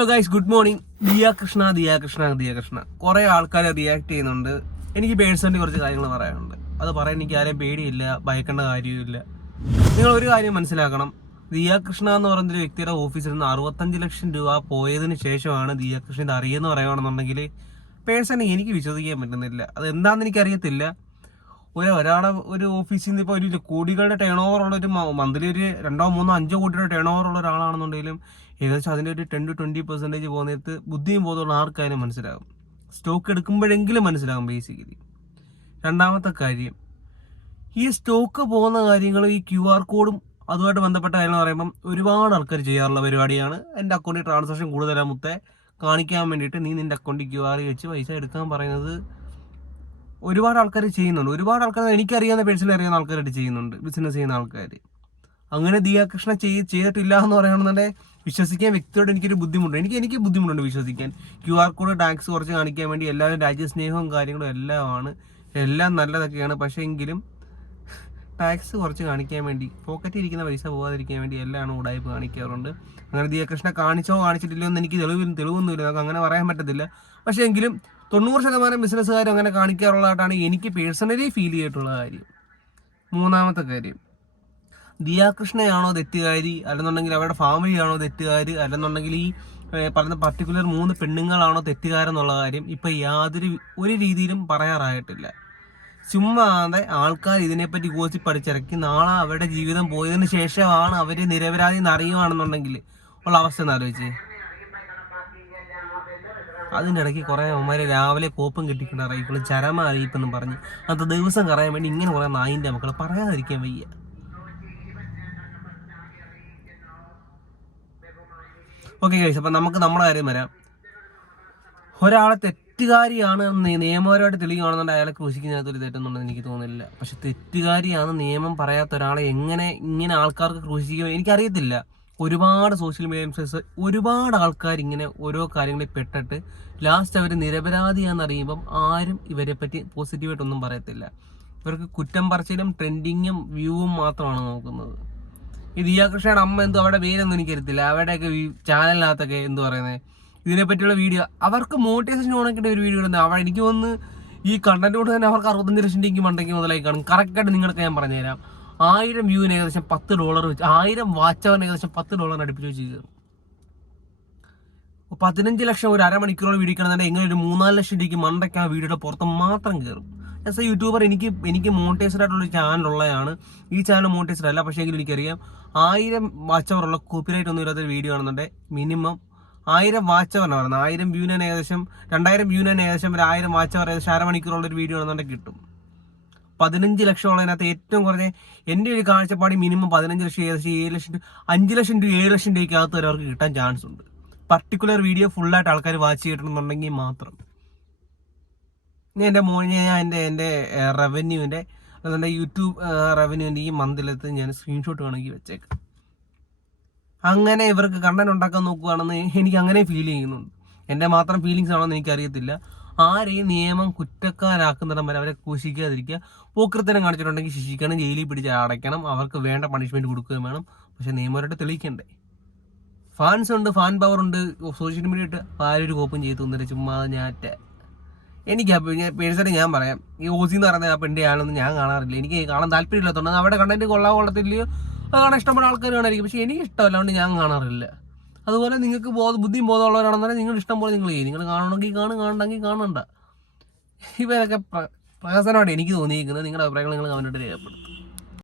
Hello guys, good morning. Diya Krishna കുറെ ആൾക്കാർ react ചെയ്യുന്നുണ്ട്. എനിക്ക് പേഴ്സണലി കുറച്ച് കാര്യങ്ങൾ പറയാനുണ്ട്. അത് പറയാൻ എനിക്ക് ആരെയും പേടിയില്ല, ഭയക്കേണ്ട കാര്യമില്ല. നിങ്ങൾ ഒരു കാര്യം മനസ്സിലാക്കണം. ദിയ കൃഷ്ണ എന്ന് പറയുന്ന ഒരു വ്യക്തിയുടെ ഓഫീസിൽ നിന്ന് 65 ലക്ഷം രൂപ പോയതിനു ശേഷമാണ് ദിയ കൃഷ്ണ ഇത് അറിയുമെന്ന് പറയുകയാണെന്നുണ്ടെങ്കിൽ പേഴ്സണലി എനിക്ക് വിശ്വസിക്കാൻ പറ്റുന്നില്ല. അത് എന്താണെന്ന് എനിക്കറിയത്തില്ല. ഒരാളെ ഒരു ഓഫീസിൽ നിന്ന് ഇപ്പോൾ ഒരു കോടികളുടെ ടേൺ ഓവർ ഉള്ള ഒരു മന്ത്ലി ഒരു 2, 3, 5 കോടിയുടെ ടേൺ ഓവർ ഉള്ള ഒരാളാണെന്നുണ്ടെങ്കിലും ഏകദേശം അതിൻ്റെ ഒരു 10-20% പോകുന്നിടത്ത് ബുദ്ധിയും ബോധമുള്ള ആർക്കായാലും മനസ്സിലാകും. സ്റ്റോക്ക് എടുക്കുമ്പോഴെങ്കിലും മനസ്സിലാകും ബേസിക്കലി. രണ്ടാമത്തെ കാര്യം, ഈ സ്റ്റോക്ക് പോകുന്ന കാര്യങ്ങൾ ഈ QR കോഡും അതുമായിട്ട് ബന്ധപ്പെട്ട കാര്യങ്ങൾ പറയുമ്പം ഒരുപാട് ആൾക്കാർ ചെയ്യാറുള്ള പരിപാടിയാണ്. എൻ്റെ അക്കൗണ്ടിൽ ട്രാൻസാക്ഷൻ കൂടുതലാമത്തെ കാണിക്കാൻ വേണ്ടിയിട്ട് നീ നിൻ്റെ അക്കൗണ്ടിൽ QR വെച്ച് പൈസ എടുക്കാൻ പറയുന്നത് ഒരുപാട് ആൾക്കാർ ചെയ്യുന്നുണ്ട്. ഒരുപാട് ആൾക്കാർ എനിക്കറിയാവുന്ന പേഴ്സണലി അറിയാവുന്ന ആൾക്കാരായിട്ട് ചെയ്യുന്നുണ്ട്, ബിസിനസ് ചെയ്യുന്ന ആൾക്കാർ. അങ്ങനെ ദിയ കൃഷ്ണ ചെയ്തിട്ടില്ല എന്ന് പറയുകയാണെന്നുണ്ടെങ്കിൽ വിശ്വസിക്കാൻ വ്യക്തിയോട് എനിക്കൊരു ബുദ്ധിമുട്ടുണ്ട്. എനിക്ക് ബുദ്ധിമുട്ടുണ്ട് വിശ്വസിക്കാൻ. QR കോഡ് ടാക്സ് കുറച്ച് കാണിക്കാൻ വേണ്ടി എല്ലാവരും രാജ്യസ്നേഹവും കാര്യങ്ങളും എല്ലാമാണ്, എല്ലാം നല്ലതൊക്കെയാണ്. പക്ഷേ എങ്കിലും ടാക്സ് കുറച്ച് കാണിക്കാൻ വേണ്ടി, പോക്കറ്റിൽ ഇരിക്കുന്ന പൈസ പോകാതിരിക്കാൻ വേണ്ടി എല്ലാം ഉടായ്പ കാണിക്കാറുണ്ട്. അങ്ങനെ ദിയ കൃഷ്ണ കാണിച്ചിട്ടില്ലോ എന്ന് എനിക്ക് തെളിവൊന്നുമില്ല, നമുക്ക് അങ്ങനെ പറയാൻ പറ്റത്തില്ല. പക്ഷേ എങ്കിലും 90% ബിസിനസ്സുകാരും അങ്ങനെ കാണിക്കാറുള്ളതായിട്ടാണ് എനിക്ക് പേഴ്സണലി ഫീൽ ചെയ്തിട്ടുള്ള കാര്യം. മൂന്നാമത്തെ കാര്യം, ദിയ കൃഷ്ണയാണോ തെറ്റുകാരി, അല്ലെന്നുണ്ടെങ്കിൽ അവരുടെ ഫാമിലിയാണോ തെറ്റുകാർ, അല്ലെന്നുണ്ടെങ്കിൽ ഈ പറഞ്ഞ പർട്ടിക്കുലർ 3 പെണ്ണുങ്ങളാണോ തെറ്റുകാരെന്നുള്ള കാര്യം ഇപ്പം ഒരു രീതിയിലും പറയാറായിട്ടില്ല. ചുമ്മാതെ ആൾക്കാർ ഇതിനെപ്പറ്റി കോച്ചി പഠിച്ചിറക്കി നാളെ അവരുടെ ജീവിതം പോയതിനു ശേഷമാണ് അവർ നിരപരാധി എന്നറിയുവാണെന്നുണ്ടെങ്കിൽ ഉള്ള അവസ്ഥ ഒന്ന് ആലോചിച്ച്. അതിൻ്റെ ഇടയ്ക്ക് കുറേ അവന്മാരെ രാവിലെ കോപ്പം കെട്ടിക്കൊണ്ട് അറിയിക്കുള്ളൂ, ചരമ അറിയിപ്പെന്നും പറഞ്ഞ് അന്നത്തെ ദിവസം കറയാൻ വേണ്ടി ഇങ്ങനെ കുറേ നായിൻ്റെ മക്കളെ പറയാതിരിക്കാൻ വയ്യ. ഓക്കെ ഗൈസ്, അപ്പം നമുക്ക് നമ്മുടെ കാര്യം വരാം. ഒരാളെ തെറ്റുകാരിയാണ് നിയമപരമായിട്ട് തെളിയുകയാണെന്നുണ്ടെങ്കിൽ അയാളെ ക്രൂശിക്കുന്നതിനകത്ത് ഒരു തെറ്റെന്നുണ്ടെന്ന് എനിക്ക് തോന്നുന്നില്ല. പക്ഷെ തെറ്റുകാരിയാണ് നിയമം പറയാത്ത ഒരാളെ എങ്ങനെ ഇങ്ങനെ ആൾക്കാർക്ക് ക്രൂശിക്കുക എനിക്കറിയത്തില്ല. ഒരുപാട് സോഷ്യൽ മീഡിയ ഇൻഫ്ലുവൻസർ, ഒരുപാട് ആൾക്കാർ ഇങ്ങനെ ഓരോ കാര്യങ്ങളിൽ പെട്ടിട്ട് ലാസ്റ്റ് അവർ നിരപരാധിയാണെന്ന് അറിയുമ്പം ആരും ഇവരെ പറ്റി പോസിറ്റീവായിട്ടൊന്നും പറയത്തില്ല. ഇവർക്ക് കുറ്റം പറച്ചിലും ട്രെൻഡിങ്ങും വ്യൂവും മാത്രമാണ് നോക്കുന്നത്. ഈ ദിയ കൃഷ്ണയുടെ അമ്മ എന്തോ അവരുടെ പേരൊന്നും എനിക്കറിയത്തില്ല, അവരുടെയൊക്കെ ചാനലിനകത്തൊക്കെ എന്ത് പറയുന്നത് ഇതിനെപ്പറ്റിയുള്ള വീഡിയോ, അവർക്ക് മോട്ടിവേഷൻ ഉണക്കിയിട്ട് ഒരു വീഡിയോ ഇടുന്നത്. എനിക്ക് തോന്നുന്നു ഈ കണ്ടന്റ് കൊണ്ട് തന്നെ അവർക്ക് 65 ലക്ഷം രൂപയ്ക്ക് മണ്ടയ്ക്ക് മുതലായി കാണും. കറക്റ്റായിട്ട് നിങ്ങൾക്ക് ഞാൻ പറഞ്ഞുതരാം. 1000 വ്യൂവിന് ഏകദേശം $10 വെച്ച്, 1000 വാച്ച് അവറിന് ഏകദേശം $10 അടുപ്പിച്ച് വെച്ച് കയറും. 15 ലക്ഷം ഒരു അരമണിക്കൂറോളം വീഡിയോ കാണുന്നുണ്ടെങ്കിൽ എങ്ങനെ ഒരു 3-4 ലക്ഷം രൂപയ്ക്ക് മണ്ടയ്ക്ക് ആ വീഡിയോയുടെ പുറത്ത് മാത്രം കയറും. ആസ് എ യൂട്യൂബർ എനിക്ക് മോണിറ്റൈസ്ഡ് ആയിട്ടുള്ളൊരു ചാനലുള്ളതാണ്. ഈ ചാനൽ മോണിറ്റൈസ്ഡ് അല്ല, പക്ഷേ എങ്കിലും എനിക്കറിയാം 1000 വാച്ച് അവറുള്ള കോപ്പിറൈറ്റ് ഒന്നും ഇല്ലാത്തൊരു വീഡിയോ ആണെന്നുണ്ടെങ്കിൽ മിനിമം 1000 വാച്ച് അവറിന് പറയുന്നത്, 1000 വ്യൂവിന് ഏകദേശം 2000 വ്യൂവിന് ഏകദേശം ഒരു 1000 വാച്ച് അവർ ഏകദേശം അരമണിക്കൂറുള്ളൊരു വീഡിയോ ആണെന്നുണ്ടെങ്കിൽ കിട്ടും. 15 ലക്ഷം ഉള്ളതിനകത്ത് ഏറ്റവും കുറഞ്ഞ എൻ്റെ ഒരു കാഴ്ചപ്പാടി മിനിമം 15 ലക്ഷം, ഏകദേശം 7 ലക്ഷം രൂപ, 5 ലക്ഷം രൂപ 7 ലക്ഷം രൂപയ്ക്കകത്ത് വരെ അവർക്ക് കിട്ടാൻ ചാൻസ് ഉണ്ട്. പർട്ടിക്കുലർ വീഡിയോ ഫുള്ളായിട്ട് ആൾക്കാർ വാച്ച് ചെയ്തിട്ടുണ്ടെങ്കിൽ മാത്രം. ഞാൻ എൻ്റെ റവന്യൂവിൻ്റെ അതുകൊണ്ട് യൂട്യൂബ് റവന്യൂവിൻ്റെ ഈ മന്തിലത്ത് ഞാൻ സ്ക്രീൻഷോട്ട് വേണമെങ്കിൽ വെച്ചേക്കാം. അങ്ങനെ ഇവർക്ക് കണ്ടന്റ് ഉണ്ടാക്കാൻ നോക്കുകയാണെന്ന് എനിക്ക് അങ്ങനെ ഫീൽ ചെയ്യുന്നുണ്ട്. എൻ്റെ മാത്രം ഫീലിങ്സ് ആണെന്ന് എനിക്കറിയത്തില്ല. ആരെയും നിയമം കുറ്റക്കാരാക്കുന്നിടം വരെ അവരെ ക്രൂശിക്കാതിരിക്കുക. പോക്കൃത്തനം കാണിച്ചിട്ടുണ്ടെങ്കിൽ ശിക്ഷിക്കണം, ജയിലിൽ പിടിച്ച് അടയ്ക്കണം, അവർക്ക് വേണ്ട പണിഷ്മെന്റ് കൊടുക്കുകയും വേണം. പക്ഷെ നിയമപരമായിട്ട് തെളിയിക്കണ്ടേ? ഫാൻസ് ഉണ്ട്, ഫാൻ പവർ ഉണ്ട്, സോഷ്യൽ മീഡിയ ഇട്ട് ആരൊരു കോപ്പും ചെയ്തു തന്നിട്ട് ചുമ്മാ ഞാറ്റ. എനിക്ക് പേഴ്സണലി ഞാൻ പറയാം, ഈ ഓസി എന്ന് പറയുന്ന ആ പെണ്ണിൻ്റെ ആളൊന്നും ഞാൻ കാണാറില്ല. എനിക്ക് കാണാൻ താല്പര്യമില്ലാത്തതുകൊണ്ട് അവിടെ കണ്ടന്റ് കൊള്ളത്തില്ലയോ അത് കാണാൻ ഇഷ്ടംപോലെ ആൾക്കാർ കാണായിരിക്കും. പക്ഷെ എനിക്ക് ഇഷ്ടമല്ല, അതുകൊണ്ട് ഞാൻ കാണാറില്ല. അതുപോലെ നിങ്ങൾക്ക് ബുദ്ധിയും ബോധമുള്ളവരാണെന്നാൽ നിങ്ങൾ ഇഷ്ടം പോലെ നിങ്ങൾ ചെയ്യും. നിങ്ങൾ കാണണമെങ്കിൽ കാണണ്ടെങ്കിൽ കാണണ്ട. ഇവരൊക്കെ പ്രഹസനമായിട്ട് എനിക്ക് തോന്നിയിരിക്കുന്നത്. നിങ്ങളുടെ അഭിപ്രായങ്ങൾ നിങ്ങൾ കമന്റായിട്ട് രേഖപ്പെടുത്തും.